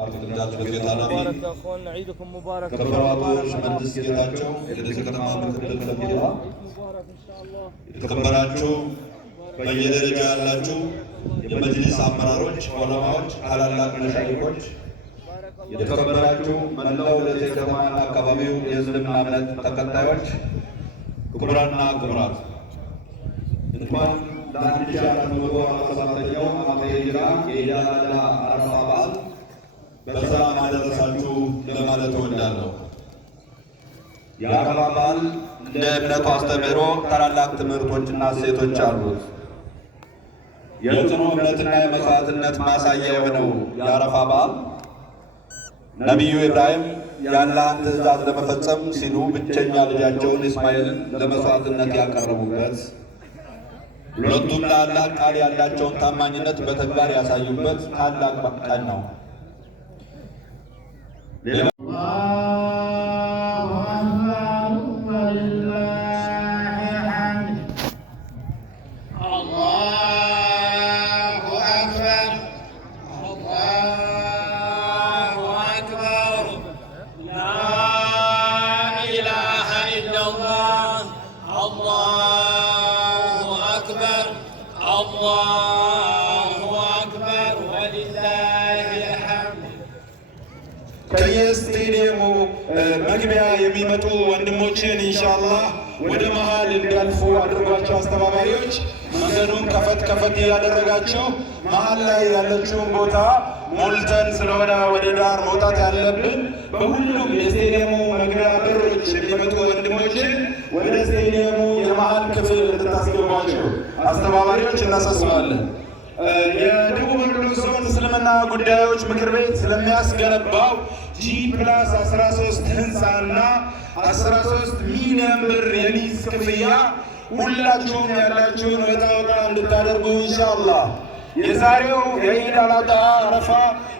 مبارك اخواننا عيدكم مبارك كبراتوش مجلس ጌታቸው የተከተማው ምክትል ከንቲባ የተከበራችሁ በየደረጃው ያላችሁ የመጅሊስ አመራሮች ዑለማዎች ታላላቅ መሻይኾች የተከበራችሁ መላው ለዚህ ከተማና አካባቢው የእስልምና እምነት ተከታዮች ክቡራንና ክቡራት እንኳን ለ1447ኛው ዓመተ ሂጅራ የኢድ አል አረፋ በዓል በሰላም አደረሳችሁ ለማለት እወዳለሁ። የአረፋ በዓል እንደ እምነቱ አስተምህሮ ታላላቅ ትምህርቶችና እሴቶች አሉት። የጽኑ እምነትና የመስዋዕትነት ማሳያ የሆነው የአረፋ በዓል ነቢዩ ኢብራሂም የአላህን ትእዛዝ ለመፈጸም ሲሉ ብቸኛ ልጃቸውን እስማኤልን ለመስዋዕትነት ያቀረቡበት፣ ሁለቱም ለአላህ ቃል ያላቸውን ታማኝነት በተግባር ያሳዩበት ታላቅ ቀን ነው። ከየስቴዲየሙ መግቢያ የሚመጡ ወንድሞችን ኢንሻአላህ ወደ መሃል እንዲያልፉ አድርጓቸው። አስተባባሪዎች መንገዱን ከፈት እያደረጋችሁ መሃል ላይ ያለችውን ቦታ ሞልተን ስለሆነ ወደ ዳር መውጣት ያለብን በሁሉም የስቴዲየሙ መግቢያ በሮች የሚመጡ ወንድሞችን ወደ ስቴዲየሙ የመሃል ክፍል እንድታስገቧቸው አስተባባሪዎች እናሳስባለን። የደቡብ ወሎ ዞን እስልምና ጉዳዮች ምክር ቤት ስለሚያስገነባው G+13 ህንፃና 13 ሚሊዮን ብር የሊዝ ክፍያ ሁላችሁም ያላችሁን ወጣ እንድታደርጉ ኢንሻአላህ። የዛሬው የኢድ አል አድሃ አረፋ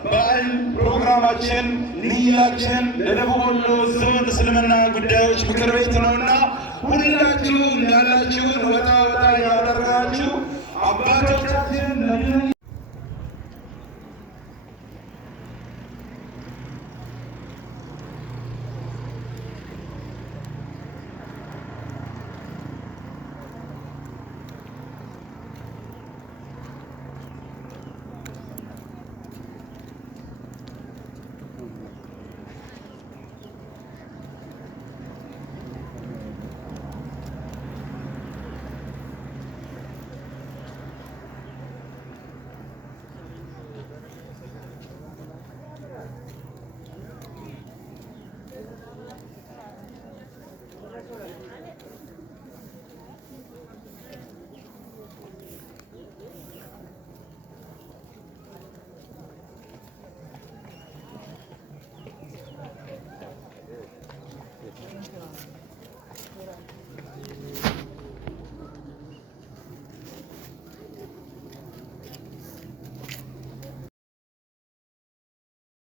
በዓል ፕሮግራማችን ንያችን ለደቡብ ወሎ ዞን እስልምና ጉዳዮች ምክር ቤት ነውና ሁላችሁም ያላችሁን ወጣ ያደርጋችሁ አባቶቻችን